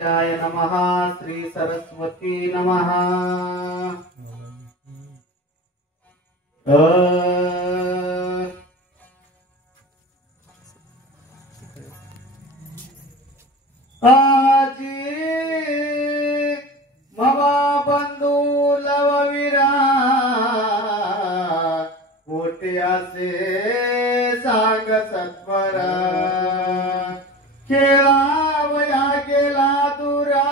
जय नमः श्री सरस्वती नमः। आजी ममा बंधू लववीरा कोट्यासे सांग सत्वरा खेळावया गेला दुरा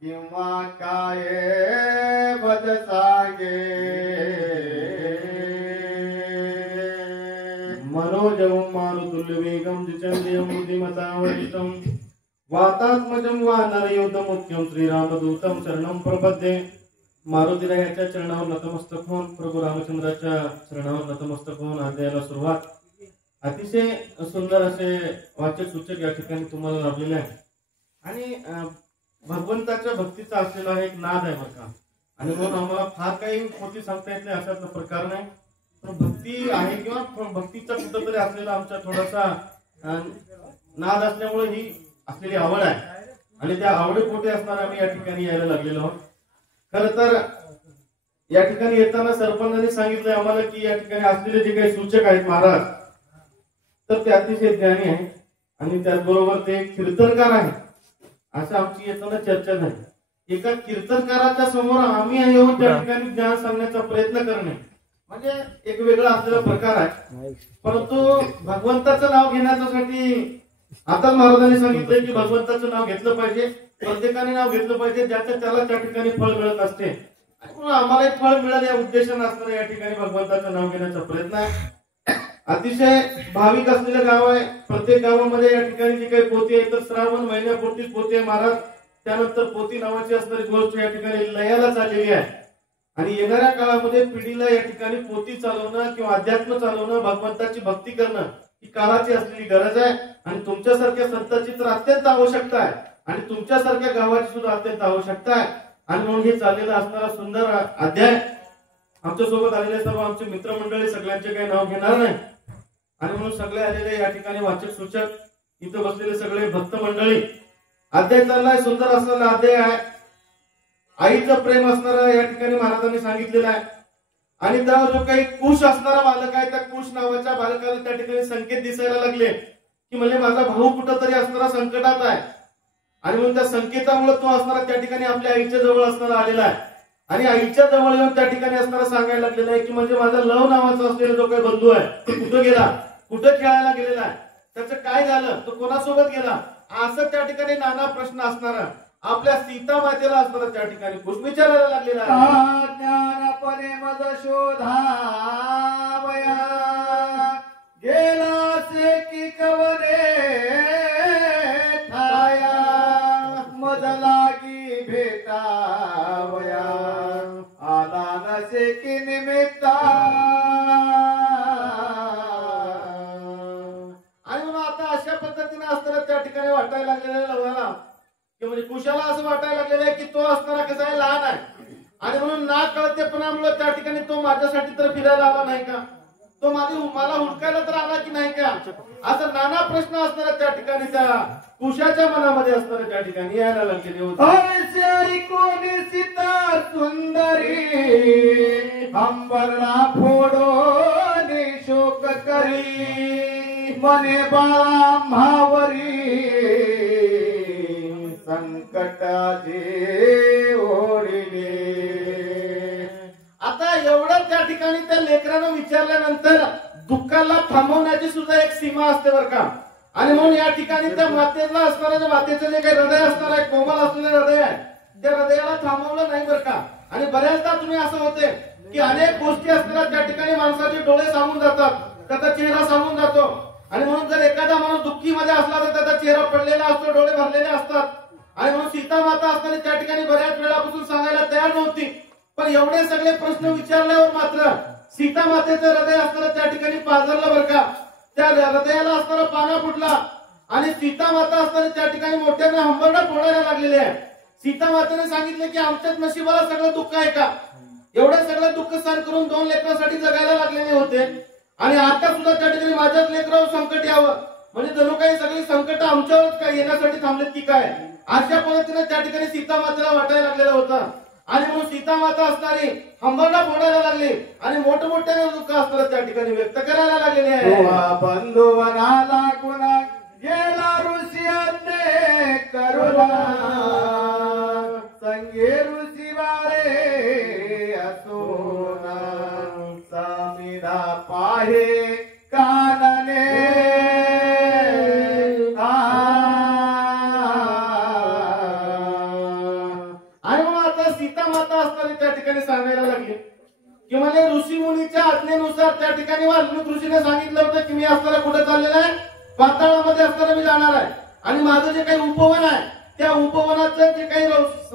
किंवा काय बद सांगे मनोजवं मारुतुल्यवेगं जिचन्द्रियं बुद्धिमतावरितं वातात्मजं वानरयोधमुख्यं श्रीरामदूतं शरणं प्रपद्ये। मारुतीरायाच्या चरणावर नतमस्तक होऊन प्रभू रामचंद्राच्या चरणावर नतमस्तक होऊन अध्यायाला सुरुवात। अतिशय सुंदर असे वाचक सूचक या ठिकाणी तुम्हाला लाभलेले आहे आणि भगवंताच्या भक्तीचा असलेला एक नाद आहे बरं का। आणि म्हणून आम्हाला फार काही मोठी सांगता येत नाही अशातला प्रकार नाही, पण भक्ती आहे किंवा भक्तीचा कुठंतरी असलेला आमचा थोडासा नाद असल्यामुळे ही असलेली आवड आहे आणि त्या आवडीपोटी असणार आम्ही या ठिकाणी यायला लागलेलो आहोत। खर तर या ठिकाणी येताना सरपंचांनी सांगितलं आम्हाला की या ठिकाणी असलेले जे काही सूचक आहेत महाराज तर ते अतिशय ज्ञानी आहे आणि त्याचबरोबर ते कीर्तनकार आहे असं आमची येताना चर्चा झाली। एका कीर्तनकाराच्या समोर आम्ही येऊन त्या ठिकाणी ज्ञान सांगण्याचा प्रयत्न करणे म्हणजे एक वेगळा असलेला प्रकार आहे। परंतु भगवंताचं नाव घेण्यासाठी आता महाराजांनी सांगितलं की भगवंताचं नाव घेतलं पाहिजे, प्रत्येकाने नाव घेतलं पाहिजे ज्याच्या त्याला त्या ठिकाणी फळ मिळत असते। आम्हाला एक फळ मिळालं या उद्देशाने असताना या ठिकाणी भगवंताचं नाव घेण्याचा प्रयत्न आहे। अतिशय भाविक असलेलं गाव आहे। प्रत्येक गावामध्ये या ठिकाणी जी काही पोथी आहे तर श्रावण महिन्यापुरतीच पोथी आहे महाराज, त्यानंतर पोथी नावाची असणारी गोष्ट या ठिकाणी लयाला चाललेली आहे आणि येणाऱ्या काळामध्ये पिढीला या ठिकाणी पोथी चालवणं किंवा अध्यात्म चालवणं भगवंताची भक्ती करणं ही काळाची असलेली गरज आहे आणि तुमच्यासारख्या संतांची तर अत्यंत आवश्यकता आहे आणि तुमच्यासारख्या गावाची सुद्धा अत्यंत आवश्यकता आहे। आणि म्हणून हे चाललेलं असणारा सुंदर अध्याय आमच्या सोबत आलेले सर्व आमचे मित्रमंडळी सगळ्यांचे काही नाव घेणार नाही आणि म्हणून सगळे आलेले या ठिकाणी वाचक सूचक इथं बसलेले सगळे भक्त मंडळी अध्याय चाललाय सुंदर असलेला अध्याय आहे। आईचं प्रेम असणारा या ठिकाणी महाराजांनी सांगितलेलं आहे आणि त्या जो काही कुश असणारा बालक आहे त्या कुश नावाच्या बालकाला त्या ठिकाणी संकेत दिसायला लागले की म्हणजे माझा भाऊ कुठंतरी असणारा संकटात आहे आणि म्हणून त्या संकेतामुळे तो असणारा त्या ठिकाणी आपल्या आईच्या जवळ असणारा आलेला आहे आणि आईच्या जवळ येऊन त्या ठिकाणी असणारा सांगायला लागलेला आहे की म्हणजे माझा लव नावाचा असलेला जो काही बंधू आहे तो कुठं गेला, कुठं खेळायला गेलेला आहे, त्याचं काय झालं, तो कोणासोबत गेला, असं त्या ठिकाणी नाना प्रश्न असणारा आपल्या सीता मातेला असणारा त्या ठिकाणी कुश विचारायला लागलेला आहे। ज्ञानपणे मज शोधावया गेला से की कवरे ठाया मज लागी भेटावया आला नसे की निमित्ता। आणि म्हणून आता अशा पद्धतीने असताना त्या ठिकाणी वाटायला लागलेलं लवाला की म्हणजे कुशाला असं वाटायला लागलेलं आहे की तो असणारा कसा आहे लहान आहे आणि म्हणून ना कळतेपणामुळे त्या ठिकाणी तो माझ्यासाठी तर फिरायला आला नाही का, तो मला हुडकायला तर आला की नाही का, असं नाना प्रश्न असणारा त्या ठिकाणी त्या कुशाच्या मनामध्ये असणारा त्या ठिकाणी यायला लागलेले होते। कोणी सीता सुंदरी अंबरला फोडो शोक करी मने बाळा भावरी संकटाचे ओढिले। आता एवढं त्या ठिकाणी त्या लेकरानं विचारल्यानंतर दुःखाला थांबवण्याची सुद्धा एक सीमा असते बरं का। आणि म्हणून या ठिकाणी त्या मातेला असणाऱ्या मातेचं जे काही हृदय असणार आहे कोमल असलेलं हृदय आहे त्या हृदयाला थांबवलं नाही बरं का। आणि बऱ्याचदा तुम्ही असं होते की अनेक गोष्टी असतात त्या ठिकाणी माणसाचे डोळे सामून जातात, त्याचा चेहरा सामून जातो आणि म्हणून जर एखादा माणूस दुःखीमध्ये असला तर त्याचा चेहरा पडलेला असतो, डोळे भरलेले असतात आणि म्हणून सीता माता असताना त्या ठिकाणी बऱ्याच वेळापासून सांगायला तयार नव्हती, पण एवढे सगळे प्रश्न विचारल्यावर मात्र सीता मातेचं हृदय असताना त्या ठिकाणी पाजरलं बरं का। त्या हृदयाला असणारा पाना फुटला आणि सीता माता असताना त्या ठिकाणी मोठ्याने हंबरडा फोडायला लागलेले आहे। सीता मातेने सांगितलं की आमच्याच नशिबाला सगळं दुःख आहे का, एवढं सगळं दुःख सहन करून 2 लेकरांसाठी जगायला लागलेले होते आणि आता सुद्धा त्या ठिकाणी माझ्याच लेकरावर संकट यावं, म्हणजे जणू काही सगळी संकट आमच्यावरच काय येण्यासाठी थांबलेत की काय, अशा पद्धतीने त्या ठिकाणी सीता मातेला वाटायला लागलेलं होतं. आणि म्हणून सीता माता असणारी हंबरला फोडायला लागली आणि मोठमोठ्याने दुःख असताना त्या ठिकाणी व्यक्त करायला लागलेले आहे. बंधू वनाला कुणा गेला ऋषी अन्ने करुणा संगे ऋषी वारे असोना समिधा पाहे कानने सीता माता असताना त्या ठिकाणी सांगायला लागली की मला ऋषी मुनीच्या आज्ञेनुसार त्या ठिकाणी वाल्मिक ऋषीने सांगितलं होतं की मी असताना कुठे चाललेला आहे, पाताळामध्ये असताना मी जाणार आहे आणि माझं जे काही उपवन आहे त्या उपवनाचं जे काही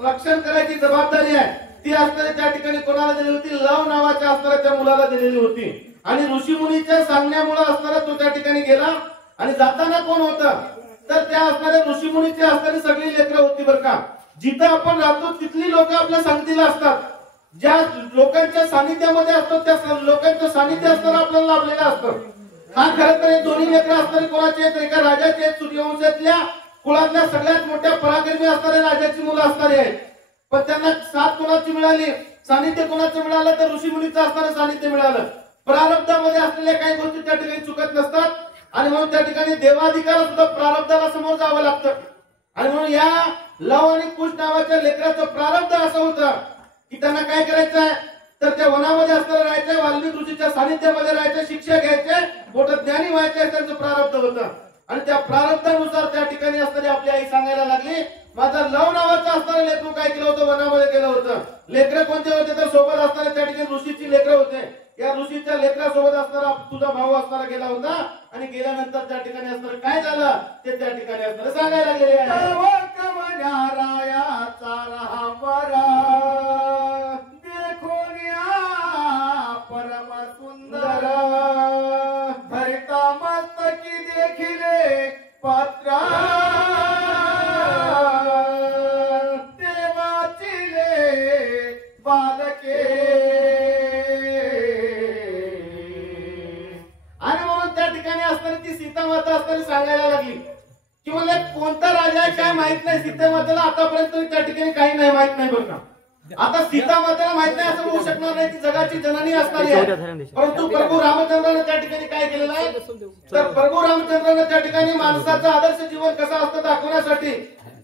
रक्षण करायची जबाबदारी आहे ती असताना त्या ठिकाणी कोणाला दिली होती, लव नावाच्या असताना त्या मुलाला दिलेली होती. आणि ऋषी मुनीच्या सांगण्यामुळे असताना तो त्या ठिकाणी गेला आणि जाताना कोण होता तर त्या असणाऱ्या ऋषी मुनीची असणारी सगळी लेकरं होती बरं का. जिथं आपण राहतो तिथली लोक आपल्या सांगतीला असतात, ज्या लोकांच्या सानिध्यामध्ये असतो त्या लोकांचं सानिध्य असताना आपल्याला लाभलेलं असतं. हा खरं तर हे दोन्ही लेकरं असणारे कोणाचे आहेत, एका राजाचे आहेत, सूर्यवंशातल्या कुळातल्या सगळ्यात मोठ्या पराक्रमी असणाऱ्या राजाची मुलं असणारे आहेत. पण त्यांना साथ कोणाची मिळाली, सानिध्य कोणाचं मिळालं तर ऋषी मुनीचं असणारं सानिध्य मिळालं. प्रारब्धामध्ये असलेल्या काही गोष्टी त्या ठिकाणी चुकत नसतात आणि म्हणून त्या ठिकाणी देवाधिकार सुद्धा प्रारब्धाला समोर जावं लागतं. आणि म्हणून या लव आणि कुश नावाच्या लेकराचं प्रारब्ध असं होतं की त्यांना काय करायचंय तर त्या वनामध्ये असताना राहायचं, वाल्मिक ऋषीच्या सानिध्यामध्ये राहायचं, शिक्षा घ्यायचे, मोठं ज्ञानी व्हायचं त्यांचं प्रारब्ध होतं. आणि त्या प्रारब्धानुसार त्या ठिकाणी असणारी आपली आई सांगायला लागली माझा लव नावाचं असणारं लेकरू काय केलं होतं, वनामध्ये गेलं होतं. लेकरं कोणते होते तर सोबत असणारे त्या ठिकाणी ऋषीची लेकरं होते. या ऋषीच्या लेकरासोबत असणारा तुझा भाऊ असणारा गेला होता आणि गेल्यानंतर त्या ठिकाणी असणार काय झालं ते त्या ठिकाणी असणार सांगायला लागलेले आहे. परम सुंदर भरिता मस्तकी देखिले पत्रा देवाचिले बालके. आणि म्हणून त्या ठिकाणी असणारी ती सीता माता असताना सांगायला लागली की मला कोणता राजा आहे काय माहित नाही, सीता मातेला आतापर्यंत त्या ठिकाणी काही नाही माहित नाही बरं का. आता सीता मातेला माहित नाही असं होऊ शकणार नाही, ती जगाची जननी असणारी आहे. परंतु प्रभू रामचंद्राने त्या ठिकाणी काय केलेलं आहे तर प्रभू रामचंद्राने त्या ठिकाणी माणसाचं आदर्श जीवन कसं असतं दाखवण्यासाठी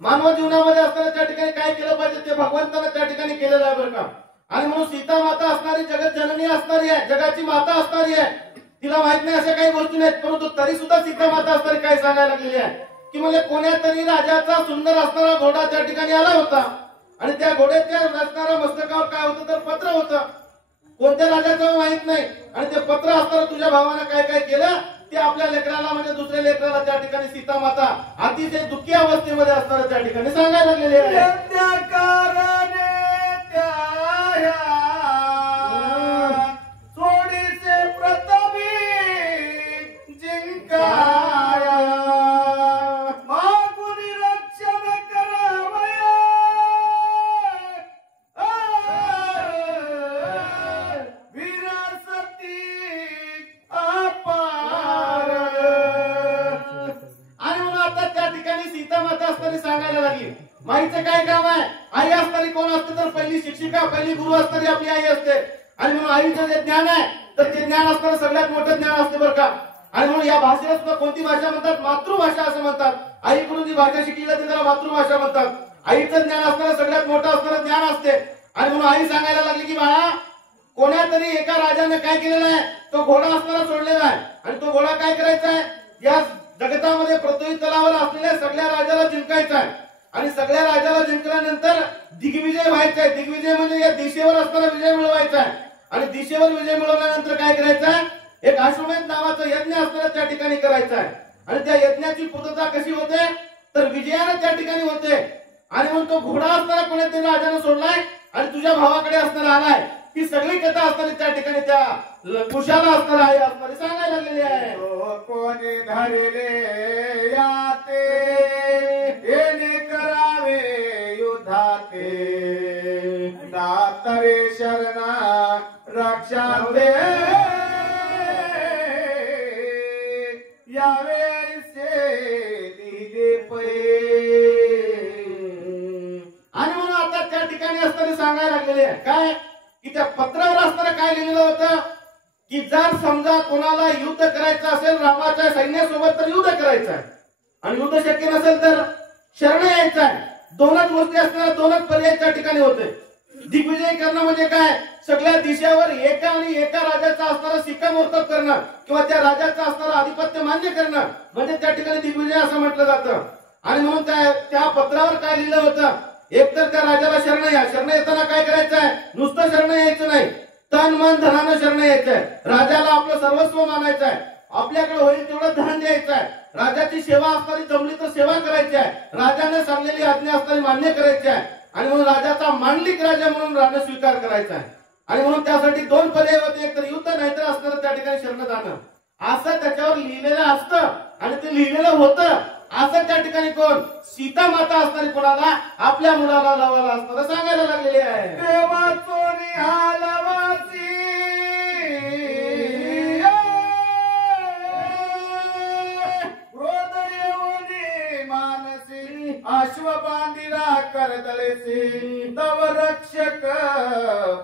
मानव जीवनामध्ये असताना त्या ठिकाणी काय केलं पाहिजे ते भगवंताने त्या ठिकाणी केलेलं आहे बरं का. आणि म्हणून सीता माता असणारी जगत जननी असणारी आहे, जगाची माता असणारी आहे. तिला माहित नाही अशा काही गोष्टी नाहीत, परंतु तरी सुद्धा सीता माता असणारी काय सांगायला लागलेली आहे की म्हणजे कोण्या तरी राजाचा सुंदर असणारा घोडा त्या ठिकाणी आला होता आणि त्या घोड्याच्या असणाऱ्या मस्तकावर काय होतं तर पत्र होतं. कोणत्या राजाचं माहित नाही आणि ते पत्र असताना तुझ्या भावानं काय काय केलं ते आपल्या लेकराला म्हणजे दुसऱ्या लेकराला त्या ठिकाणी सीता माता अतिशय दुःखी अवस्थेमध्ये असताना त्या ठिकाणी सांगायला लागलेले आहे. सांगायला लागली माईचं काय काम आहे. आई असणारी कोण असते तर पहिली शिक्षिका, पहिली गुरु असणारी आपली आई असते. आणि म्हणून आईचं जे ज्ञान आहे तर ते ज्ञान असणारं सगळ्यात मोठं ज्ञान असते बरं का. आणि म्हणून या भाषेला सुद्धा कोणती भाषा म्हणतात मातृभाषा असं म्हणतात. आईकडून जी भाषा शिकली जाते त्याला मातृभाषा म्हणतात. आईचं ज्ञान असणारं सगळ्यात मोठं असणारं ज्ञान असते. आणि म्हणून आई सांगायला लागली की बाळा कोण्या तरी एका राजाने काय केलेलं आहे तो घोडा असणारा सोडलेला आहे आणि तो घोडा काय करायचा आहे या जगतामध्ये पृथ्वी तलावाला असलेल्या सगळ्या राजाला जिंकायचा आहे. आणि सगळ्या राजाला जिंकल्यानंतर दिग्विजय व्हायचा आहे. दिग्विजय म्हणजे या दिशेवर असताना विजय मिळवायचा आहे. आणि दिशेवर विजय मिळवल्यानंतर काय करायचं आहे एक अश्वमेध नावाचा यज्ञ असताना त्या ठिकाणी करायचा आहे. आणि त्या यज्ञाची पूर्तता कशी होते तर विजयाने त्या ठिकाणी होते. आणि म्हणून तो घोडा असताना कोणत्या राजाने सोडलाय आणि तुझ्या भावाकडे असताना आलाय. ती सगळी कथा असताना त्या ठिकाणी त्या कुशाला असणारा आहे असणारी सांगायला लागलेली आहे. कोणी धरले याते येणे करावे युद्धाते दातरे शरणा रक्षा दे यावे से आहे काय की त्या पत्रावर असताना काय लिहिलेलं होतं की जर समजा कोणाला युद्ध करायचं असेल रामाच्या सैन्यासोबत तर युद्ध करायचं आहे आणि युद्ध शक्य नसेल तर शरण यायचं आहे. दोनच गोष्टी असताना दोनच पर्याय त्या ठिकाणी होते. दिग्विजय करणं म्हणजे काय सगळ्या दिशावर एका आणि एका राजाचा असणारा शिक्कामोर्तब करणं किंवा त्या राजाचं असणारं आधिपत्य मान्य करणं म्हणजे त्या ठिकाणी दिग्विजय असं म्हटलं जातं. आणि म्हणून त्या पत्रावर काय लिहिलं होतं एकतर त्या राजाला शरण येताना काय करायचं आहे नुसतं शरण यायचं नाही तन मन धनानं शरण यायचंय. राजाला आपलं सर्वस्व मानायचं आहे. आपल्याकडे होईल तेवढं धन द्यायचं आहे. राजाची सेवा असणारी जमली तर सेवा करायची आहे. राजाने सांगलेली आज्ञा असणारी मान्य करायची आहे आणि म्हणून राजाचा मांडलिक राजा म्हणून राज्य स्वीकार करायचा आहे. आणि म्हणून त्यासाठी दोन पर्याय होते एकतर युद्ध नाहीतर असणारं त्या ठिकाणी शरण जाणं असं त्याच्यावर लिहिलेलं असतं आणि ते लिहिलेलं होतं. असं त्या ठिकाणी कोण सीता माता असणारी कोणाला आपल्या मुलाला लवाला असणारं सांगायला लागलेले आहे. देवाचो निहालवासी मानसी अश्व बांधिला करदळेसी तव रक्षक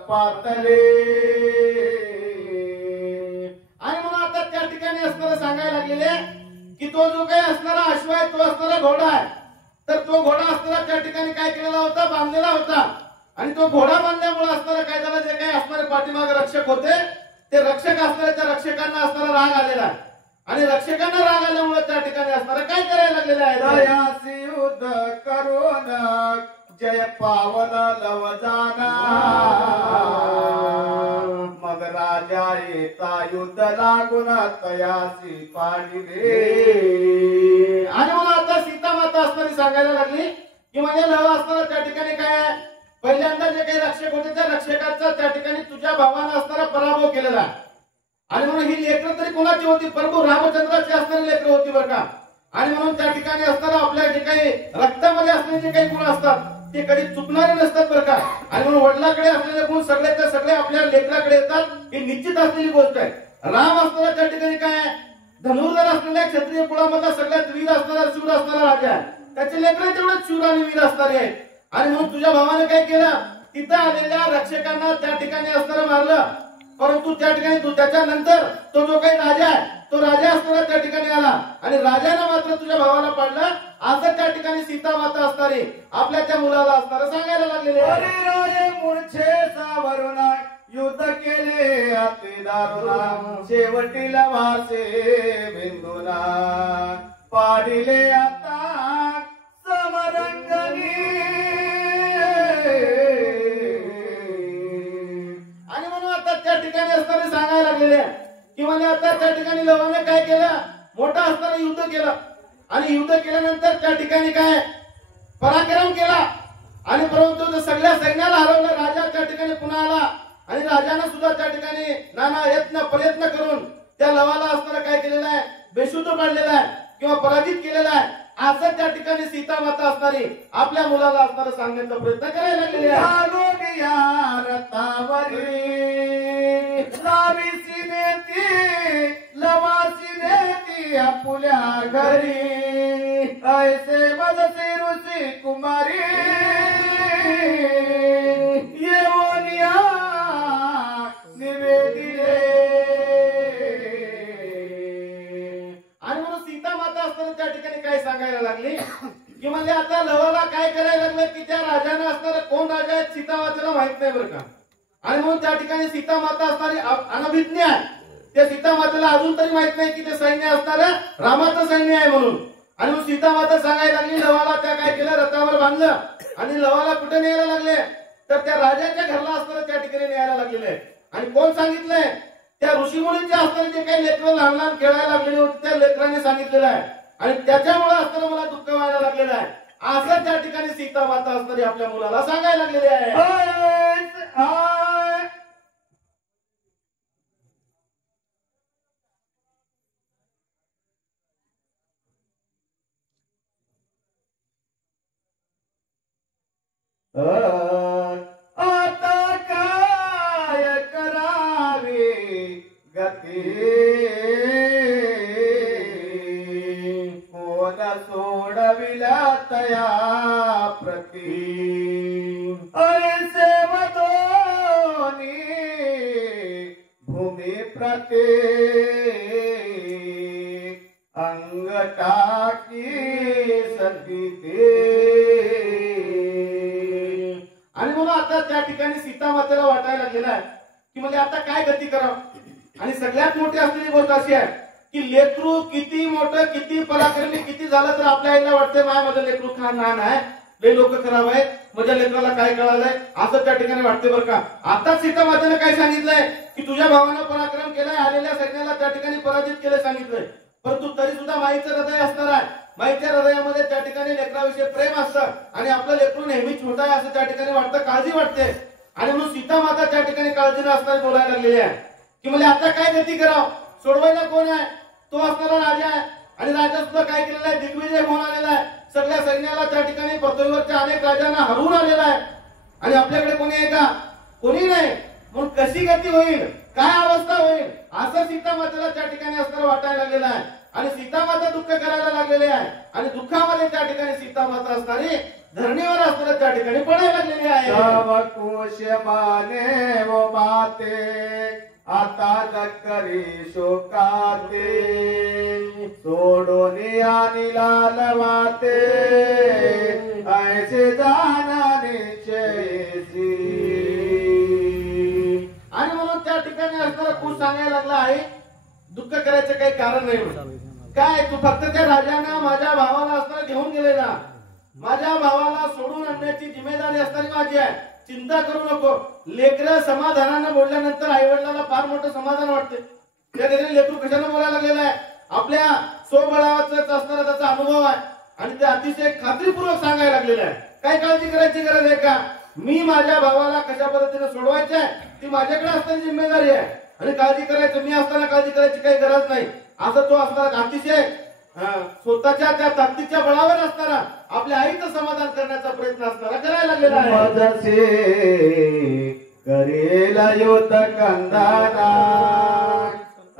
पातले. आणि म्हणून आता त्या ठिकाणी असणारं सांगायला लागलेले की तो जो काही असणारा अश्व आहे तो असणारा घोडा आहे तर तो घोडा असणारा त्या ठिकाणी काय केलेला होता बांधलेला होता आणि तो घोडा बांधल्यामुळे असणारा काय झालं जे काही असणारे पाठीमागे रक्षक होते ते रक्षक असणारे त्या रक्षकांना असणारा राग आलेला आहे आणि रक्षकांना राग आल्यामुळे त्या ठिकाणी असणारा काय करायला लागलेलं आहे दयासी युद्ध करून जय पावला लव जाना मग राजा येता युद्ध लागून तयासी पाडिले. आणि मला आता सीता माता असणारी सांगायला लागली की म्हणजे लव असणारा त्या ठिकाणी काय आहे पहिल्यांदा जे काही रक्षक होते त्या रक्षकाचा त्या ठिकाणी तुझ्या भावानं असणारा पराभव केलेला आहे. आणि म्हणून ही लेकरं तरी कोणाची होती प्रभू रामचंद्राची असणारी लेकरं होती बरं का. आणि म्हणून त्या ठिकाणी असताना आपल्या जे काही रक्तामध्ये असलेले जे काही गुण असतात ते कधी चुकणारे नसतात बरं का. आणि म्हणून वडिलाकडे असलेले गुण सगळे ते सगळे आपल्या लेकराकडे येतात ही निश्चित असलेली गोष्ट आहे. राम असणारा त्या ठिकाणी काय आहे धनुर्धर असलेल्या क्षत्रिय कुळामधला सगळ्यात वीर असणारा शूर असणारा राजा आहे. त्याचे लेकर तेवढेच शूर आणि वीर असणारे आहेत. आणि म्हणून तुझ्या भावाने काय केलं तिथं आलेल्या रक्षकांना त्या ठिकाणी असणारं मारलं परंतु त्या ठिकाणी त्याच्यानंतर तो जो काही राजा आहे तो राजा असणारा त्या ठिकाणी आला आणि राजानं मात्र तुझ्या भावाला पाडलं. असं त्या ठिकाणी सीता माता असणारी आपल्या त्या मुलाला असणारं सांगायला लागलेले राजे मूर्छे सावरून युद्ध केले अति दारुणा शेवटीला वासे बिंदुना पाडिले आता समरंगणी. आणि म्हणून आता त्या ठिकाणी असणारे सांगायला लागलेले की म्हणजे आता त्या ठिकाणी लवाने काय केलं मोठं असणारं युद्ध केलं आणि युद्ध केल्यानंतर त्या ठिकाणी काय पराक्रम केला आणि परंतु सगळ्या सैन्याला हरवलं. राजा त्या ठिकाणी पुन्हा आला आणि राजाने सुद्धा त्या ठिकाणी नाना प्रयत्न करून त्या लवाला असणारं काय केलेलं आहे बेशुद्ध पाडलेलं आहे किंवा पराजित केलेला आहे. असं त्या ठिकाणी सीता माता असणारी आपल्या मुलाला असणारं सांगण्याचा प्रयत्न करायला लागलेले आहे. रतावरी लावीसी नेती लवासी नेती आपुल्या घरी ऐसे मजसी ऋषी कुमारी येवनिया निवेदिले. आणि म्हणून सीता माता असताना त्या ठिकाणी काय सांगायला लागली की म्हणजे आता लवाला काय करायला लागलं की त्या राजाने असणारा कोण राजा आहे सीता मातेला माहित नाही बरं का. आणि म्हणून त्या ठिकाणी सीता माता असणारी अनभिज्ञ आहे. त्या सीता मातेला अजून तरी माहित नाही की ते सैन्य असणारं रामाचं सैन्य आहे म्हणून. आणि मग सीता माता सांगायला लागली लवाला त्या काय केलं रथावर बांधलं आणि लवाला कुठे न्यायला लागले तर त्या राजाच्या घरला असणारं त्या ठिकाणी न्यायला लागलेले. आणि कोण सांगितलंय त्या ऋषीमुनींच्या असणारे जे काही लेकरं लहान लहान खेळायला लागलेले होते त्या लेकरांनी सांगितलेलं आहे आणि त्याच्यामुळे असताना मला दुःख व्हायला लागलेलं आहे. असं त्या ठिकाणी सीता माता असणारी आपल्या मुलाला सांगायला लागलेली आहे. आता काय करावे गती कोण सोडविला तया प्रती ऐसे वदो ते अंग टाकी सती ते. आणि म्हणून आता त्या ठिकाणी सीता मातेला वाटायला लागलेला आहे की म्हणजे आता काय गती करावं. आणि सगळ्यात मोठी असलेली गोष्ट अशी आहे की लेकरू किती मोठं किती पराक्रमी किती झालं तर आपल्या आईला वाटते माझं लेकरू खान लहान आहे, लई लोक खराब आहेत, माझ्या लेकराला काय कळालंय असं त्या ठिकाणी वाटते बरं का. आता सीता मातेने काय सांगितलंय की तुझ्या भावानं पराक्रम केलाय, आलेल्या सैन्याला त्या ठिकाणी पराजित केले सांगितलंय. परंतु तरी सुद्धा माईचं हृदय असणार आहे. माईच्या हृदयामध्ये त्या ठिकाणी लेकराविषयी प्रेम असतं आणि आपलं लेकरू नेहमी छोटा आहे असं त्या ठिकाणी वाटतं, काळजी वाटते. आणि म्हणून सीता माता त्या ठिकाणी काळजीनं असताना बोलायला लागलेली आहे की म्हणजे आता काय गती करावं. सोडवायला कोण आहे, तो असणारा राजा आहे. आणि राजा सुद्धा काय केलेला आहे, दिग्विजय होऊन आलेला आहे. सगळ्या सैन्याला त्या ठिकाणी पृथ्वीवरच्या अनेक राजांना हरवून आलेला आहे. आणि आपल्याकडे कोणी आहे का, कोणी नाही. म्हणून कशी गती होईल, काय अवस्था होईल असं सीता मातेला त्या ठिकाणी असताना वाटायला लागलेलं आहे. आणि सीता माता दुःख करायला लागलेली आहे. आणि दुःखामध्ये त्या ठिकाणी सीता माता असणारी धरणीवर असताना त्या ठिकाणी पडायला लागलेली आहे. कुश माने वो माते आता दक्करी शोकाते सोडून आणि लाल वाते ऐसे जाना निश्चयसी. आणि म्हणून त्या ठिकाणी असणारा खुश सांगायला लागला आहे दुःख करायचं काही कारण नाही. काय तू फक्त त्या राजांना माझ्या भावाला असताना घेऊन गेले ना, माझ्या भावाला सोडून आणण्याची जिम्मेदारी असणारी माझी आहे. चिंता करू नको. लेकरं समाधानानं बोलल्यानंतर आई वडिलांना फार मोठं समाधान वाटते. त्या ठिकाणी लेकरू कशाने बोलायला लागलेला आहे, आपल्या स्वबळाचा असणारा त्याचा अनुभव आहे. आणि ते अतिशय खात्रीपूर्वक सांगायला लागलेलं आहे. काय काळजी करायची गरज आहे का, मी माझ्या भावाला कशा पद्धतीने सोडवायचं आहे ती माझ्याकडे असणारी जिम्मेदारी आहे. आणि काळजी करायचं मी असताना काळजी करायची काही गरज नाही असं तो असणारा अतिशय स्वतःच्या त्या ताकदीच्या बळावर असणारा आपल्या आईचं समाधान करण्याचा प्रयत्न असणारा करायला लागलेला आहे. करेला युद्ध कंदाना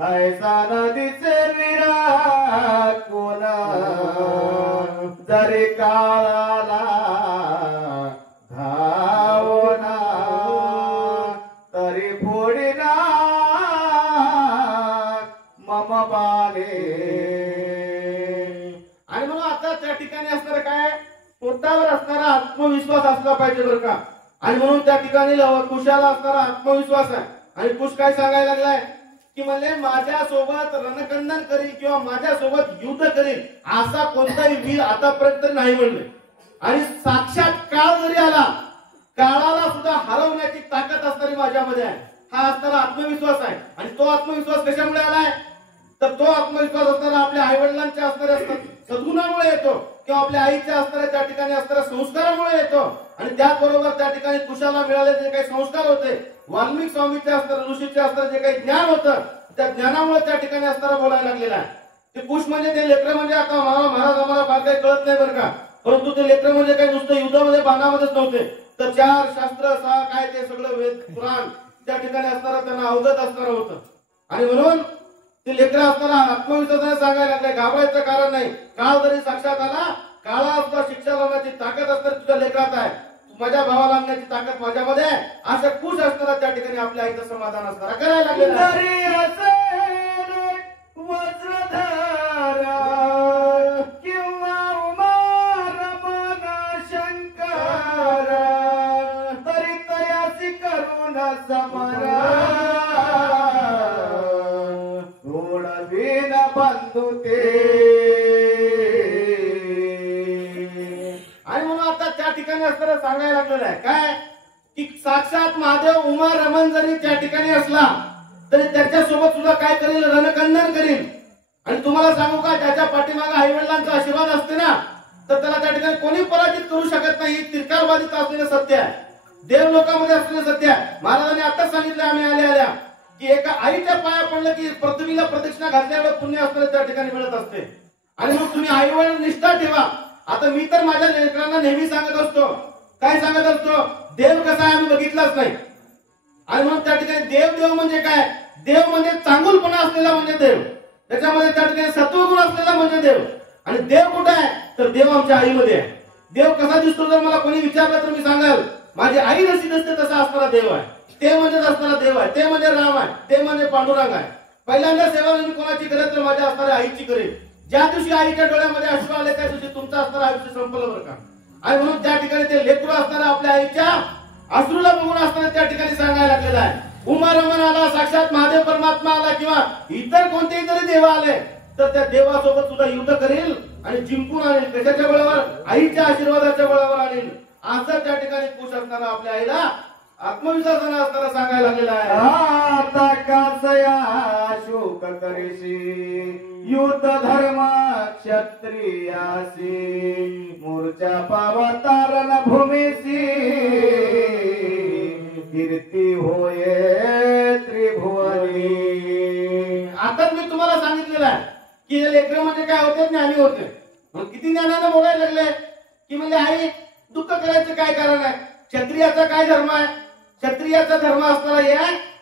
ऐसा नदीचे विराट कोणा जरी काळाला धावना तरी फोडिना मम बाले. आणि म्हणून आता त्या ठिकाणी असणार काय, स्वतःवर असणारा आत्मविश्वास असला पाहिजे बरं का. आणि म्हणून त्या ठिकाणी कुशाला असणारा आत्मविश्वास आहे. आणि कुश काय सांगायला लागलाय की म्हणजे माझ्या सोबत रणकंदन करील किंवा माझ्या सोबत युद्ध करील असा कोणताही वीर आतापर्यंत नाही म्हणले. आणि साक्षात काळ जरी आला, काळाला सुद्धा हरवण्याची ताकद असणारी माझ्यामध्ये आहे. हा असणारा आत्मविश्वास आहे. आणि तो आत्मविश्वास कशामुळे आलाय, तर तो आत्मविश्वास असणारा आपल्या आई वडिलांच्या असणाऱ्या सद्गुणामुळे येतो किंवा आपल्या आईच्या असणाऱ्या त्या ठिकाणी असणाऱ्या संस्कारामुळे येतो. आणि त्याचबरोबर त्या ठिकाणी कुशाला मिळालेले जे काही संस्कार होते, वाल्मिक स्वामीचे असणारे ऋषीचे असणारे जे काही ज्ञान होतं त्या ज्ञानामुळे त्या ठिकाणी असणारा बोलायला लागलेला आहे. ते कुश म्हणजे ते लेकरं म्हणजे आता महाराज आम्हाला फार काही कळत नाही बरं का, परंतु ते लेकरं म्हणजे काही नुसतं युद्धामध्ये बाणामध्येच नव्हते, तर 4 शास्त्र 6 काय ते सगळं वेद पुराण त्या ठिकाणी असणारा त्यांना अवगत असणारं होतं. आणि म्हणून ते लेकरं असताना आत्मविश्वासाने सांगायला लागले घाबरायचं कारण नाही. काळ जरी साक्षात आला, काळा सुद्धा शिक्षा लावण्याची ताकद असणारी तुझ्या लेकरात आहे, माझ्या भावाला आणण्याची ताकद माझ्यामध्ये आहे. अशा खुश असणारा त्या ठिकाणी आपल्या आईचं समाधान असणारा करायला लागलेला वज्रधारा किंवा उमारमन शंकर तरी तयासी करून समरा सोडवीन बंधू ते. आणि म्हणून आता त्या ठिकाणी असताना सांगायला लागलेलं आहे काय की साक्षात महादेव उमा रमण जरी त्या ठिकाणी असला तरी त्याच्यासोबत सुद्धा काय करेल, रणकंदन करील. आणि तुम्हाला सांगू का, त्याच्या पाठीमागे आई वडिलांचा आशीर्वाद असते ना तर त्याला त्या ठिकाणी कोणी पराजित करू शकत नाही. तिरकारबाधित असलेलं सत्य आहे, देव लोकांमध्ये असलेलं सत्य आहे. महाराजांनी आताच सांगितलं आम्ही आल्या की एका आईच्या पाया पडलं की पृथ्वीला प्रदक्षिणा घातल्यावर पुण्य असणारे त्या ठिकाणी मिळत असते. आणि मग तुम्ही आई वडील निष्ठा ठेवा. आता मी तर माझ्या लेकरांना नेहमी सांगत असतो, काय सांगत असतो, देव कसा आहे आम्ही बघितलाच नाही. आणि म्हणून त्या ठिकाणी देव म्हणजे काय, देव म्हणजे चांगुलपणा असलेला म्हणजे देव, त्याच्यामध्ये त्या ठिकाणी सत्वगुण असलेला म्हणजे देव. आणि देव कुठे आहे, तर देव आमच्या आईमध्ये आहे. देव कसा दिसतो जर मला कोणी विचारलं तर मी सांगाल माझी आई जशी दिसते तसा असणारा देव आहे. ते म्हणजेच असणारा देव आहे, ते म्हणजे राम आहे, ते म्हणजे पांडुरंग आहे. पहिल्यांदा सेवा मी कोणाची करेल तर माझ्या असणाऱ्या आईची करेल. ज्या दिवशी आईच्या डोळ्यामध्ये अश्रू आले त्या दिवशी तुमचं असणारं आयुष्य संपलं बरं का. आणि म्हणून त्या ठिकाणी ते लेकरू असणाऱ्या आपल्या आईच्या अश्रूला बघून असताना त्या ठिकाणी सांगायला लागलेलं आहे. उमा रमण आला, साक्षात महादेव परमात्मा आला किंवा इतर कोणतेही जरी देव आले तर त्या देवासोबत सुद्धा युद्ध करेल आणि जिंकून आणेल. कशाच्या बळावर? आईच्या आशीर्वादाच्या बळावर आणेल. असं त्या ठिकाणी खुश असताना आपल्या आईला आत्मविश्वासाने असताना सांगायला लागलेला आहे. आता कासया शोक करीशी युद्ध धर्म क्षत्रियासी मूर्चा पावतारण भूमीसी कीर्ती होये त्रिभुवनी. आता मी तुम्हाला सांगितलेलं आहे की हे लेकरं म्हणजे काय होते? ज्ञानी होते. मग किती ज्ञानाने बोलायला लागले की म्हणजे आई दुःख करायचं काय कारण आहे? क्षत्रियाचा काय धर्म आहे? क्षत्रियाचा धर्म असणारा हे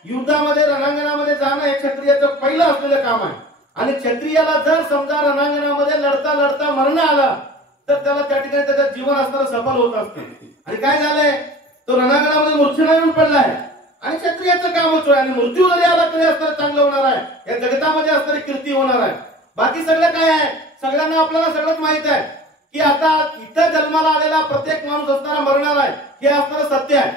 युद्धामध्ये रणांगणामध्ये जाणं हे क्षत्रियाचं पहिलं असलेलं काम आहे. आणि क्षत्रियाला जर समजा रणांगणामध्ये लढता लढता मरण आलं तर त्याला त्या ठिकाणी त्याचं जीवन असणारं सफल होत असते. आणि काय झालंय? तो रणांगणामध्ये मूर्छेला येऊन पडलाय आणि क्षत्रियाचं काम होतोय. आणि मृत्यू जरी आला तरी असणारं चांगलं होणार आहे. या जगतामध्ये असणारी कीर्ती होणार आहे. बाकी सगळं काय आहे? सगळ्यांना आपल्याला सगळंच माहित आहे की आता इथं जन्माला आलेला प्रत्येक माणूस असणारा मरणार आहे हे असणारं सत्य आहे.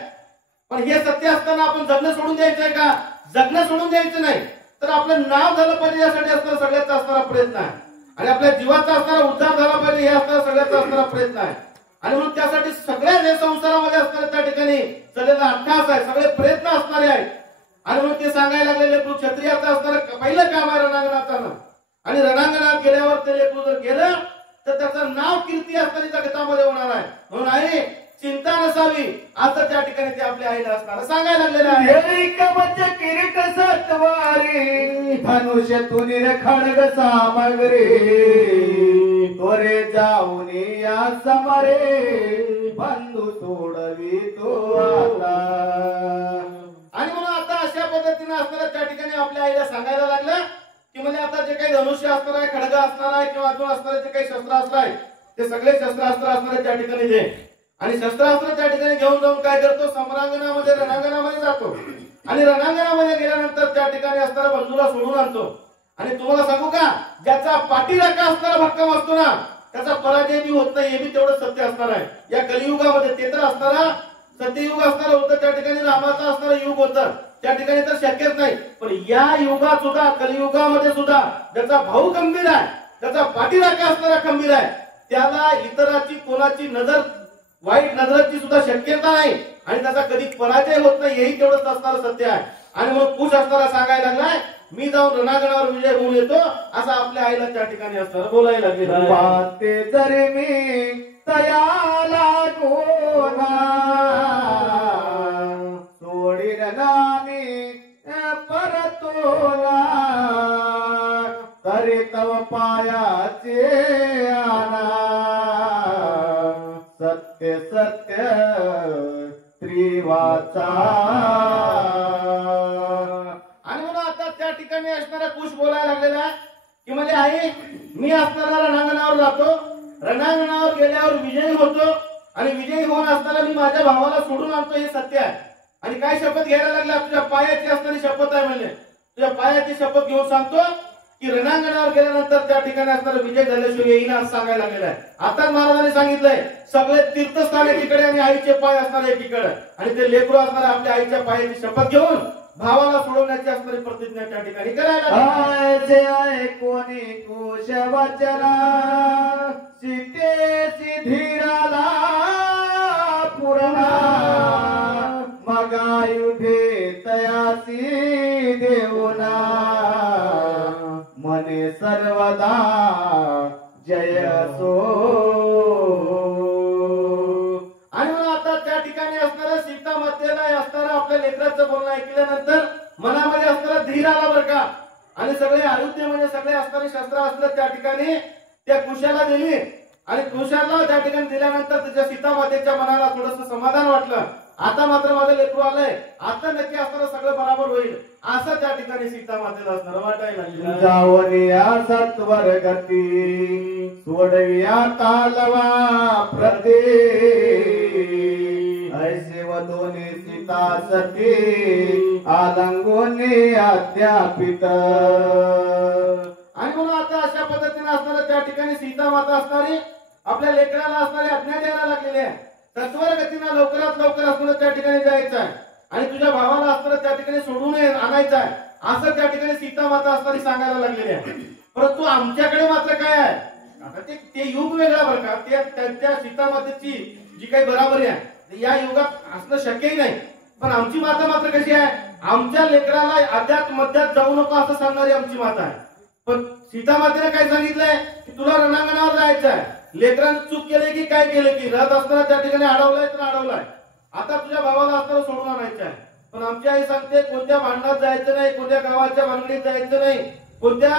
पण हे सत्य असताना आपण जगणं सोडून द्यायचंय का? जगणं सोडून द्यायचं नाही तर आपलं नाव झालं पाहिजे यासाठी असणारा सगळ्याचा असणारा प्रयत्न आहे. आणि आपल्या जीवाचा असणारा उद्धार झाला पाहिजे हे असणारा सगळ्याचा असणारा प्रयत्न आहे. आणि म्हणून त्यासाठी सगळ्या जे संसारामध्ये असणारे त्या ठिकाणी चाललेला अट्टास आहे, सगळे प्रयत्न असणारे आहेत. आणि म्हणून ते सांगायला लागलेले क्षत्रियाचं असणारं पहिलं काम आहे रणांगणाचं. आणि रणांगणात गेल्यावर ते लेकरू जर गेलं तर त्याचं नाव कीर्ती असणारी जगतामध्ये होणार आहे. म्हणून आई चिंता नसावी असं त्या ठिकाणी ते आपल्या आईला असणार सांगायला लागलेलं आहे. कवच किरीट सत्वारी धनुष्य तुनीर खड्ग सामग्री तोरे जाऊन या समरे बंधू सोडवी तो आता. आणि म्हणून आता अशा पद्धतीने असणाऱ्या त्या ठिकाणी आपल्या आईला सांगायला लागलं की म्हणजे आता जे काही धनुष्य असणार आहे, खड्ग असणार आहे किंवा अजून असणारे जे काही शस्त्रास्त्र आहे ते सगळे शस्त्रास्त्र असणारे त्या ठिकाणी दे. आणि शस्त्रास्त्र त्या ठिकाणी घेऊन जाऊन काय करतो? समरांगणामध्ये रणांगणामध्ये जातो. आणि रणांगणामध्ये गेल्यानंतर त्या ठिकाणी असणाऱ्या बंधूला सोडून आणतो. आणि तुम्हाला सांगू का, ज्याचा पाठीराखा असणारा भक्कम असतो ना त्याचा पराजय बी होत नाही. हे बी तेवढं सत्य असणार आहे. या कलियुगामध्ये ते तर असणारा सत्ययुग असणारं होतं, त्या ठिकाणी रामाचा असणारं युग होतं, त्या ठिकाणी तर शक्यच नाही. पण या युगात सुद्धा कलियुगामध्ये सुद्धा ज्याचा भाऊ खंबीर आहे, त्याचा पाठीराखा असणारा खंबीर आहे, त्याला इतराची कोणाची नजर वाईट नजराची सुद्धा शक्यता नाही आणि त्याचा कधी पराजय होत नाही. हेही तेवढंच असणारं सत्य आहे. आणि मग खुश असणारा सांगायला लागलाय मी जाऊन रणांगणावर विजय होऊन येतो असं आपल्या आईला त्या ठिकाणी असणार बोलायला लागेल. पाहते जरी मी तयाला गोना सोडीन नामी परतोला तरी तव पायाचे आना सत्य सत्य त्रिवाचा. आणि म्हणून आता त्या ठिकाणी असणारा खुश बोलायला लागलेला आहे की म्हणजे आई मी असणाऱ्या रणांगणावर जातो, रणांगणावर गेल्यावर विजयी होतो आणि विजयी होऊन असताना मी माझ्या भावाला सोडून आणतो हे सत्य आहे. आणि काय शपथ घ्यायला लागला? तुझ्या पायाची असणारी शपथ आहे. म्हणजे तुझ्या पायाची शपथ घेऊन सांगतो की रणांगणावर गेल्यानंतर त्या ठिकाणी असणारा विजय झाल्याशिवाय येईल असं सांगायला लागलेला आहे. आता महाराजांनी सांगितलंय सगळे तीर्थस्थान एकीकडे आणि आईचे पाय असणारे एकीकडे. आणि ते लेकरू असणारे आपल्या आईच्या पायाची शपथ घेऊन भावाला सोडवण्याची असणारी प्रतिज्ञा त्या ठिकाणी करायला. कोणी कुश वचना सीतेची धीराला पूर्णा मगायुधे तयासी देऊना मने सर्वदा जय सो. आणि मग आता त्या ठिकाणी असणाऱ्या सीता मातेला असणारा आपल्या लेकराचं बोलणं ऐकल्यानंतर मनामध्ये असणारा धीर आला बरं का. आणि सगळे आयुध्य म्हणजे सगळे असणारे शस्त्र असलं त्या ठिकाणी त्या कुशाला दिली. आणि कुशाला त्या ठिकाणी दिल्यानंतर त्याच्या सीता मातेच्या मनाला थोडस समाधान वाटलं. आता मात्र माझं लेकरू आलंय, आता नक्की असणारं सगळं बरोबर होईल असं त्या ठिकाणी सीता मातेला असणार वाटायला लागलं. जावरिया सत्वर गती सोडविया तालवा प्रती ऐसे व दोन्ही सीता सती आलंगोनी अध्यापित. आणि म्हणून आता अशा पद्धतीने असणाऱ्या त्या ठिकाणी सीता माता असणारी आपल्या लेकराला असणारी आज्ञा द्यायला लागलेली आहे. तत्वर गतीनं लवकरात लवकर असणारं त्या ठिकाणी जायचं आहे आणि तुझ्या भावाला असणारं त्या ठिकाणी सोडून आणायचं आहे असं त्या ठिकाणी सीता माता असणारी सांगायला लागलेली आहे. परंतु आमच्याकडे मात्र काय आहे, आता ते युग वेगळा बरं का, त्या सीता मातेची जी काही बराबरी आहे या युगात असणं शक्यही नाही. पण आमची माता मात्र कशी आहे, आमच्या लेकराला अध्यात मध्यात जाऊ नको असं सांगणारी आमची माता आहे. पण सीता मातेने काय सांगितलंय की तुला रणांगणावर जायचं आहे. लेकरांनी चूक केली की काय केलं की रथ असताना त्या ठिकाणी अडवलाय तर अडवलाय, आता तुझ्या भावाला असताना सोडून आणायचं आहे. पण आमची आई सांगते कोणत्या भांडणात जायचं नाही, कोणत्या गावाच्या भानगडीत जायचं नाही, कोणत्या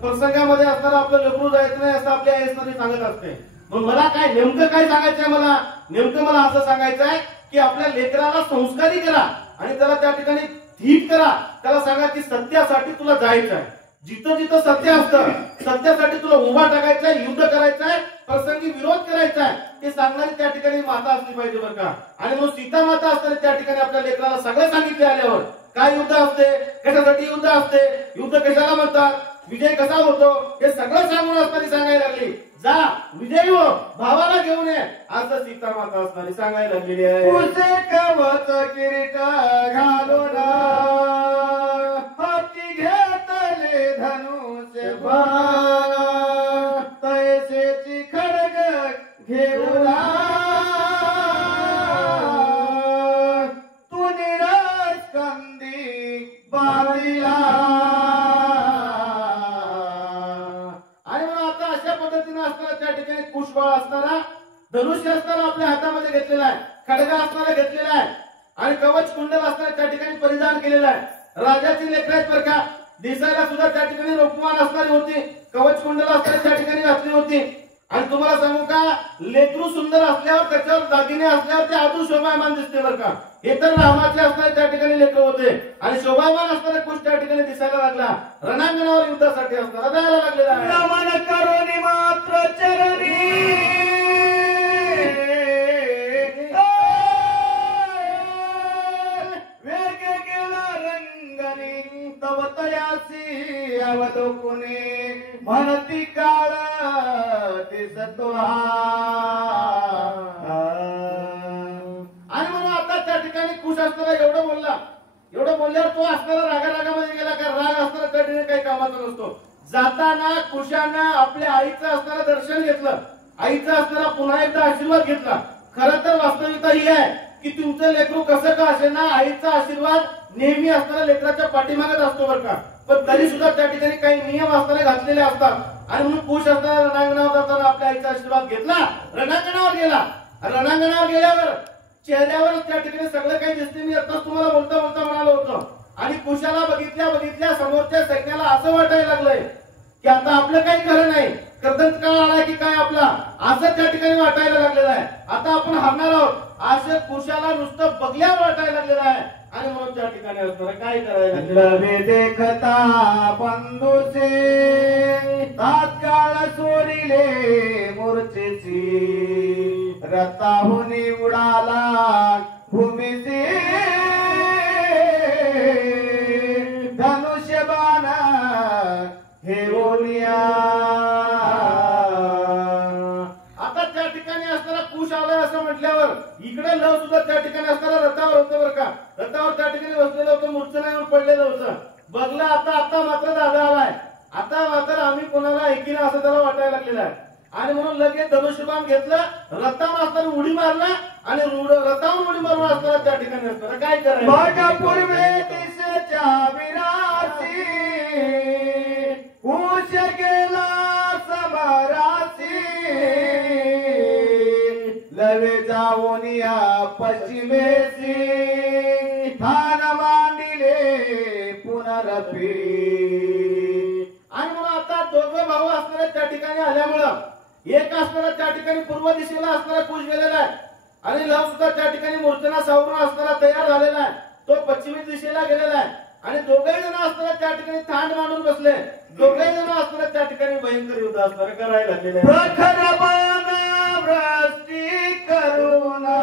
प्रसंगामध्ये असताना आपलं लेकरू जायचं नाही असं आपली आई सांगत असते. मग मला काय नेमकं काय सांगायचंय, मला नेमकं मला असं सांगायचं आहे की आपल्या लेकराला संस्कारी करा आणि त्याला त्या ठिकाणी ठीक करा. त्याला सांगा की सत्यासाठी तुला जायचं आहे. जिथं जिथं सत्य असतं सत्यासाठी तुला उभा टाकायचा आहे, युद्ध करायचं आहे, प्रसंगी विरोध करायचा आहे, ते सांगणारी त्या ठिकाणी माता असली पाहिजे बरं का. आणि मग सीता माता असताना त्या ठिकाणी आपल्या लेकराला सगळं सांगितले आल्यावर काय युद्ध असते, कशासाठी युद्ध असते, युद्ध कशाला म्हणतात, विजय कसा होतो हे सगळं सांगून असताना सांगायला लागली. जा विजयी हो, भावाला घेऊन ये असं सीता माता असणारी सांगायला लागलेली आहे. उसे कवच किरीट घालून हाती घेतले धनुष्य बाण तैसेची खड्ग घेऊन तू निराश कंदी बांधिला. आणि म्हणून आता अशा पद्धतीने असणारा त्या ठिकाणी कुशबळ असणारा धनुष्य असताना आपल्या हातामध्ये घेतलेला आहे, खडगा असणारा घेतलेला आहे आणि कवच कुंडल असणारा त्या ठिकाणी परिधान केलेला आहे. राजाची लेकरं आहेत बरं का, दिसायला सुद्धा त्या ठिकाणी रूपवान असणारी होती, कवच कुंडल असणारी त्या ठिकाणी घातली होती. आणि तुम्हाला सांगू का, लेकरू सुंदर असल्यावर त्याच्यावर दागिने असल्यावर ते अजून शोभायमान दिसते बरं का. हे तर रामाचे असणारे त्या ठिकाणी लेकर होते आणि शोभायमान असणारे कुश त्या ठिकाणी दिसायला लागला. रणांगणावर युद्धासाठी असणारा जायला लागलेला आहे. नमन करोनी मात्र चरणी वेग गेला रंगणी तव तयासी अवलोकुने म्हणती काळ दिसतो. आणि म्हणून आता त्या ठिकाणी कुश असणारा एवढं बोलल्यावर तो असणारा रागामध्ये गेला का, राग असणारा त्या ठिकाणी काही कामाचा नसतो. जाताना कुशानं आपल्या आईचं असणारं दर्शन घेतलं, आईचा असणारा पुन्हा एकदा आशीर्वाद घेतला. खरं तर वास्तविकता ही आहे की तुमचं लेकरू कसं का असेल ना, आईचा आशीर्वाद नेहमी असणाऱ्या लेकराच्या पाठीमागत असतो बरं का. पण तरी सुद्धा त्या ठिकाणी काही नियम असणारे घातलेले असतात. आणि म्हणून कुश असताना रणांगणावर जाताना आपल्या आईचा आशीर्वाद घेतला, रणांगणावर गेला. रणांगणावर गेल्यावर चेहऱ्यावर त्या ठिकाणी सगळं काही दिसते. मी आताच तुम्हाला बोलता बोलता म्हणालो होतो. आणि कुशाला बघितल्या समोरच्या सैन्याला असं वाटायला लागलंय की आता आपलं काही खरं नाही, कर्दंत काळ आलाय की काय आपला, असं त्या ठिकाणी वाटायला लागलेलं आहे. आता आपण हारणार आहोत असं कुशाला नुसतं बघल्यावर वाटायला लागलेलं आहे. आणि म्हणून त्या ठिकाणी असणार काय करायला लवे देखता बंधूचे तात्काळ सोडिले मूर्छेची रताहुनी उडाला भूमीचे धनुष्यबाण हे ओलिया. आता त्या ठिकाणी असणारा कुश आलाय असं म्हटल्यावर इकडे लव सुद्धा त्या ठिकाणी असणारा रथावर होतं बरं का. रथावर त्या ठिकाणी बसलेलं होतं, मूर्छेवर पडलेलं होतं. बघला आता मात्र दादा आलाय, आता मात्र आम्ही कोणाला ऐकिना असं त्याला वाटायला लागलेलं आहे. आणि म्हणून लगेच धनुष्यबाण घेतलं, रथावर असताना उडी मारला आणि रथावर उडी मारून असताना त्या ठिकाणी असताना काय करायचं. पूर्वे दिशेच्या विराची कुश गेला समराची लवे जाऊन या पश्चिमेसी ठाण मांडिले पुनरपी. आणि म्हणून आता दोघं भाऊ असणारे त्या ठिकाणी आल्यामुळं एक असणारा त्या ठिकाणी पूर्व दिशेला असणारा कुश गेलेला आहे आणि लव सुद्धा त्या ठिकाणी मूर्छना सावरून असणारा तयार झालेला आहे, तो पश्चिमी दिशेला गेलेला आहे. आणि दोघेही जण असणारा त्या ठिकाणी थांड मांडून बसले, दोघेही जण असणारा त्या ठिकाणी भयंकर युद्ध असणार करायला लागलेले आहे. प्रखर बाण वृष्टी करुणा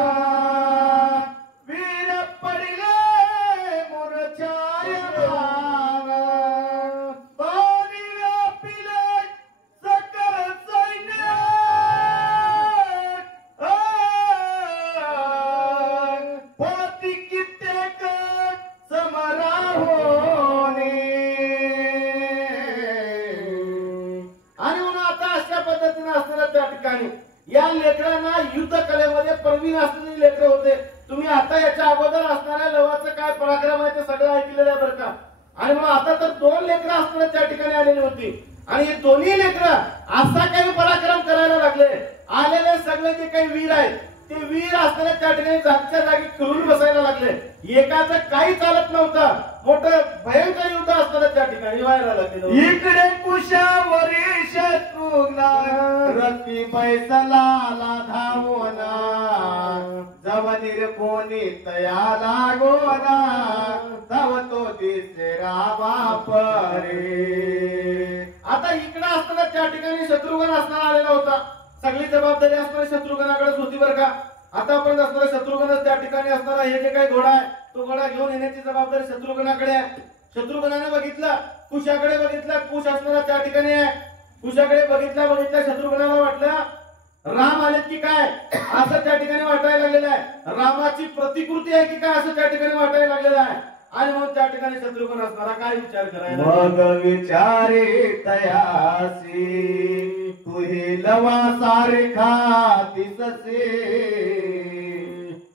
लेकरांना युद्ध कलेमध्ये प्रवीण असलेली लेकरं होते. तुम्ही आता याच्या अगोदर असणाऱ्या लवाचं काय पराक्रम आहे ते सगळं ऐकलेलं आहे बरं का. आणि मग आता तर 2 लेकरं असताना त्या ठिकाणी आलेली होती आणि हे दोन्ही लेकरं असा काही पराक्रम करायला लागले. आलेले सगळे जे काही वीर आहेत ते वीर असताना त्या ठिकाणी जागच्या जागी खिळून बसायला लागले. एकाचं काही चालत नव्हतं. मोठं भयंकर युद्ध असताना त्या ठिकाणी व्हायला लागले. इकडे कुशावरी शत्रुघ्न रती बैसला धावना जवनीर कोणी तया लागोना धावतो दिसे रामा परे. आता इकडे असताना त्या ठिकाणी शत्रुघ्न असताना आलेला होता. सगळी जबाबदारी असणारी शत्रुघ्नाकडेच होती बरं का. आतापर्यंत असणारा शत्रुघ्नच त्या ठिकाणी असणारा हे जे काही घोडा आहे तो घोडा घेऊन येण्याची जबाबदारी शत्रुघ्नाकडे आहे. शत्रुघ्नाने बघितलं, कुशाकडे बघितलं, कुश असणारा त्या ठिकाणी आहे. कुशाकडे बघितल्या शत्रुघ्नाला वाटलं राम आलेत की काय असं त्या ठिकाणी वाटायला लागलेलं आहे. रामाची प्रतिकृती आहे की काय असं त्या ठिकाणी वाटायला लागलेलं आहे. आणि मग त्या ठिकाणी शत्रुघ्न असणारा काय विचार करायला मग विचारे तयासी तुही लवा सारखा दिससे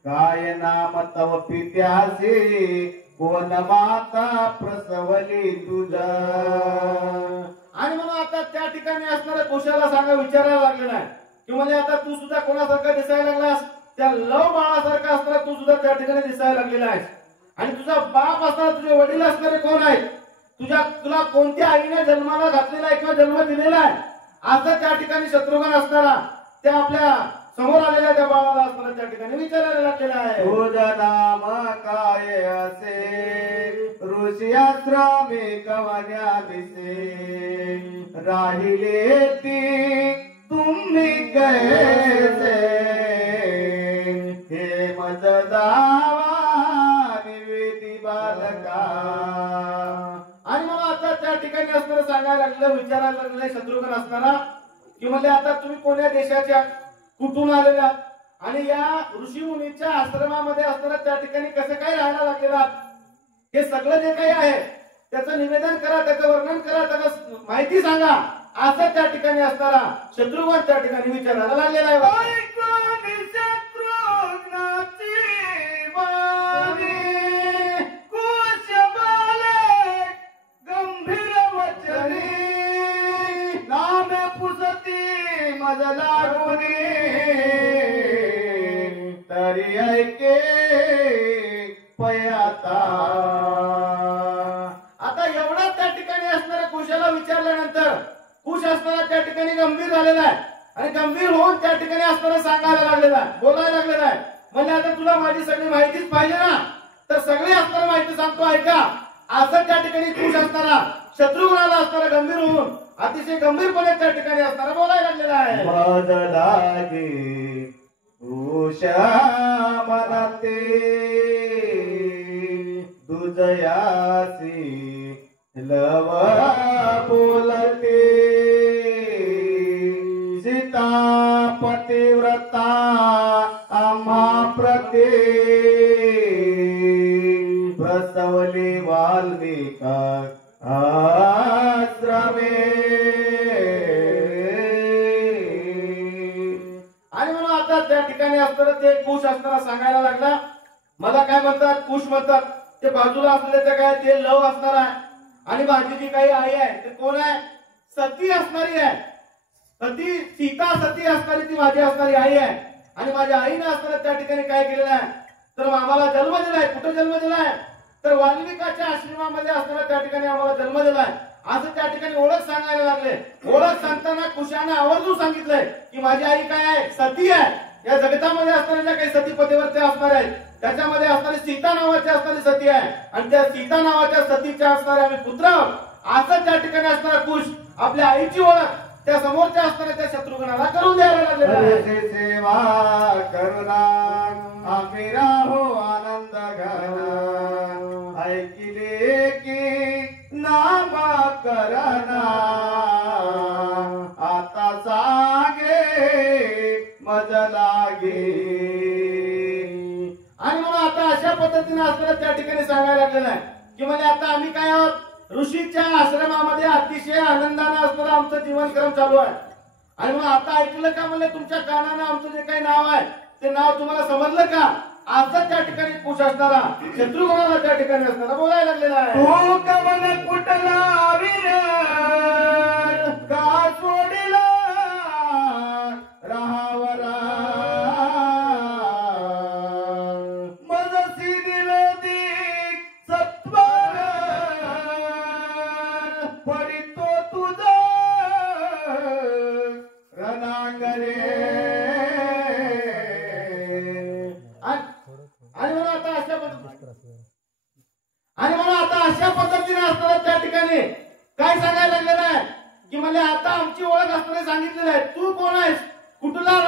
काय नाम तव पित्यासी कोण माता प्रसवली तुझा. आणि म्हणून आता त्या ठिकाणी असणाऱ्या कुशाला सांगा विचारायला लागलेला आहे की म्हणजे आता तू सुद्धा कोणासारखा दिसायला लागलास. त्या लव बाळासारखा असणारा तू सुद्धा त्या ठिकाणी दिसायला लागलेला आहेस. आणि तुझा बाप असणारा तुझे वडील असणारे कोण आहेत. तुला कोणत्या आईने जन्माला घातलेला आहे किंवा जन्म दिलेला आहे असं त्या ठिकाणी शत्रुघ्न असणारा त्या आपल्या समोर आलेल्या त्या बाळाला असणारा त्या ठिकाणी विचारायला लागलेला आहे. तुझं नाम काय असे ऋषी आश्रमी कवन्या दिसे राहिले ती तुम्ही कैसे हे मज दावा निवेदी बालका. आणि मला आता त्या ठिकाणी असणारं सांगायला लागलं विचारायला लागलं शत्रुघ्न असणारा की म्हणजे आता तुम्ही कोण्या देशाच्या कुठून आलेला आणि या ऋषी मुनीच्या आश्रमामध्ये असताना त्या ठिकाणी कसं काय राहायला लागलेला हे सगळं जे काही आहे त्याचं निवेदन करा, त्याचं वर्णन करा, त्याला माहिती सांगा असं त्या ठिकाणी असणारा शत्रुघ्न त्या ठिकाणी विचारायला लागलेला आहे. तरी ऐके पयाता. आता एवढा त्या ठिकाणी असणाऱ्या कुशाला विचारल्यानंतर कुश असणारा त्या ठिकाणी गंभीर झालेला आहे आणि गंभीर होऊन त्या ठिकाणी असणारा सांगायला लागलेला आहे, बोलायला लागलेला आहे. म्हणजे आता तुला माझी सगळी माहितीच पाहिजे ना तर सगळी असणारी माहिती सांगतो ऐका असं त्या ठिकाणी कुश असणारा शत्रुघ्नाला असणारा गंभीर होऊन अतिशय गंभीरपणे त्या ठिकाणी असणारा बोलायला लागलेला आहे. मद लागे उषा मनाते दुजयासी लव बोलते सीता पतिव्रता आम्हा प्रते प्रसवली वाल्मिका आश्रमे. आणि म्हणून आता त्या ठिकाणी असताना ते कुश असताना सांगायला लागला मला काय म्हणतात कुश म्हणतात ते बाजूला असलेल्या काय ते लव असणार आहे आणि माझी जी काही आई आहे ते कोण आहे सती असणारी आहे. सती सीता सती असणारी ती माझी असणारी आई आहे आणि माझ्या आईने असताना त्या ठिकाणी काय केलेलं आहे तर आम्हाला जन्म दिलाय. कुठे जन्म दिलाय तर वाल्मिकाच्या आश्रमामध्ये असताना त्या ठिकाणी आम्हाला जन्म दिलाय असं त्या ठिकाणी ओळख सांगायला लागले. ओळख सांगताना कुशाने आवर्जून सांगितलंय की माझी आई काय आहे सती आहे. या जगतामध्ये असणाऱ्या ज्या काही सती पतिव्रते असणार आहेत त्याच्यामध्ये असणारी सीता नावाची असणारी सती आहे आणि त्या सीता नावाच्या सतीच्या असणारे आम्ही पुत्र असं त्या ठिकाणी असणारा कुश आपल्या आईची ओळख त्या समोरच्या असणाऱ्या त्या शत्रुघ्नाला करून द्यायला लागले. सेवा करुणा आम्ही राहो आनंद घरा ऐकिले की नामा करना आता सागे मज लागे. आणि म्हणून आता अशा पद्धतीने असणारा त्या ठिकाणी सांगायला लागलेलं आहे की म्हणजे आता आम्ही काय आहोत ऋषीच्या आश्रमामध्ये अतिशय आनंदाने असणारा आमचं जीवनक्रम चालू आहे आणि मग आता ऐकलं का म्हणले तुमच्या कानानं आमचं जे काही नाव आहे ते नाव तुम्हाला समजलं का? आजचा त्या ठिकाणी कुश असणारा शत्रुघ्नाला त्या ठिकाणी असणारा बोलायला लागलेला आहे. तो कमल कुठला वीर का सोडिला राहावरा मजसी दिलदी सत्वर परितो तुझा रणांगरे. आणि म्हणून आता अशा पद्धतीने असताना त्या ठिकाणी काय सांगायला लागलेलं आहे की म्हणजे आता आमची ओळख असताना सांगितलेलं आहे. तू कोण आहेस, कुठला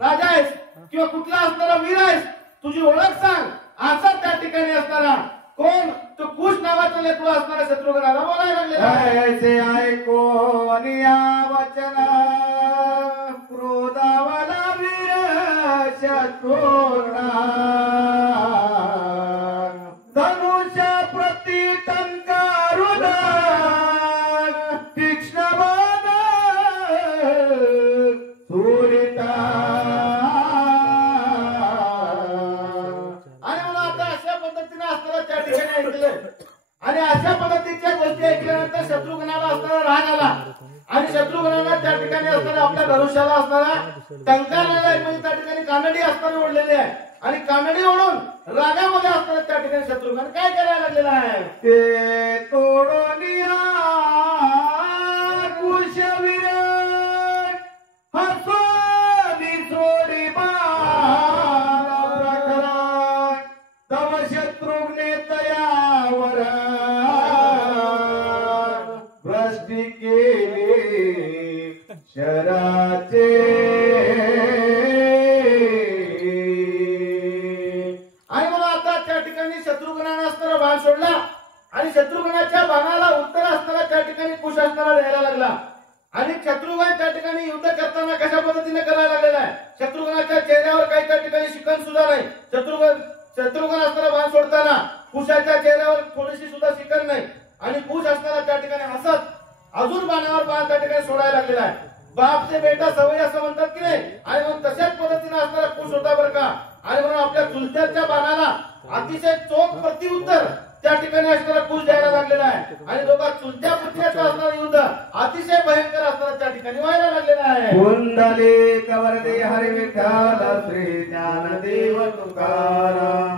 राजा आहेस किंवा कुठला असणारा वीर आहेस, तुझी ओळख सांग. असा त्या ठिकाणी असणारा कोण तो कुश नावाचा लेकरू असणारा शत्रुघ्नाला बोलायला लागलेला आहे. ऐसे ऐको अनिया वचन क्रोधावला वीर शत्रुघ्ना धनुष्य प्रति टंकारुण तीक्ष्ण बाण सुरिता. आणि म्हणून आता अशा पद्धतीने असताना त्या ठिकाणी ऐकलं आणि अशा पद्धतीच्या गोष्टी ऐकल्यानंतर शत्रुघ्नाला असणारा राग आला आणि शत्रुघ्नाला त्या ठिकाणी असणारा आपल्या धनुष्याला असणारा टंकारलेला म्हणजे त्या ठिकाणी कानडी असणारी ओढलेली आहे आणि कानडी ओढून रागामध्ये असणारा त्या ठिकाणी शत्रुघ्न काय करायला लागलेला आहे ते तोडोनिया कुशवीर हसोनी सोडी बाला प्रकरण तव शत्रुघ्ने तयावर भ्रष्टी केली शराचे. शत्रुघ्नाने असणारा बाण सोडला आणि शत्रुघ्नाच्या बाणाला उत्तर असणारा त्या ठिकाणी कुश असणारा द्यायला लागला आणि शत्रुघ्न त्या ठिकाणी युद्ध करताना कशा पद्धतीने करायला लागलेला आहे. शत्रुघ्नाच्या चेहऱ्यावर काही त्या ठिकाणी शिकन सुद्धा नाही. शत्रुघ्न असणारा बाण सोडताना कुशाच्या चेहऱ्यावर थोडीशी सुद्धा शिकन नाही आणि कुश असणारा त्या ठिकाणी हसत अजून बाणावर बाण त्या ठिकाणी सोडायला लागलेला आहे. बाप से बेटा सवय असं म्हणतात की नाही. आणि म्हणून तशाच पद्धतीने असणारा कुश होता बरं का. आणि म्हणून आपल्या चुलत्याच्या बाणाला अतिशय चोख प्रत्युत्तर त्या ठिकाणी असणारा कुश द्यायला लागलेला आहे आणि दोघा चुलत्या पुतण्याचं असणारं युद्ध अतिशय भयंकर असणारा त्या ठिकाणी व्हायला लागलेला आहे. कुंडली कवरदे हरी विठ्ठल श्री ज्ञानदेव तुकाराम.